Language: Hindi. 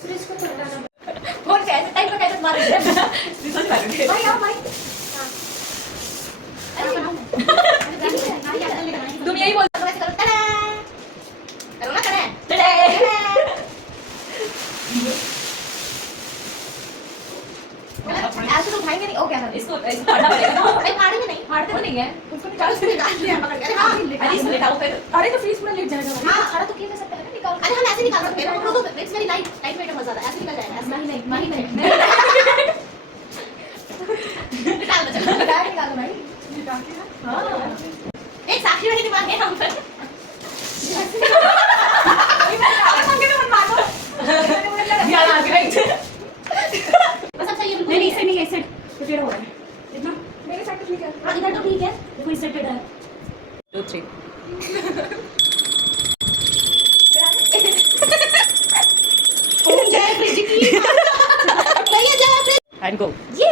फ्रिज को थोड़ा ना फोन कैसे टाइम पे कैसे मार रहे हैं रिसर्च करेंगे भाई आओ भाई तुम यही बोल करो ना करें ऐसे तो उठाएंगे नहीं। ओ क्या इसको फाड़ना पड़ेगा ना। नहीं फाड़ेंगे नहीं। फाड़ते तो नहीं है उसको निकाल लिया पकड़ के। हाँ अरे इसको लेटाओ फिर। अरे तो फ्रीज में लेट जाएगा। हाँ खड़ा तो किया जा सकता है ना निकाल। अरे हम ऐसे निकाल सकते हैं। वो तो इट्स वेरी लाइट वेट बहुत ज्यादा ऐसे निकल जाएगा। ऐसे नहीं निकाल दो चलो निकालो भाई। निकाल के ना। हाँ। एक साक्षी वाली दिमाग है हम पर। यार आगे नहीं। बस अब सही है बिल्कुल। नहीं सही नहीं है सेट तो टेढ़ा हो रहा है इतना। मेरे साइड तो ठीक है। हाँ इधर तो ठीक है। देखो इस साइड टेढ़ा है। 2 3 जय फ्रिज की। नहीं है जय फ्रिज। And go. ये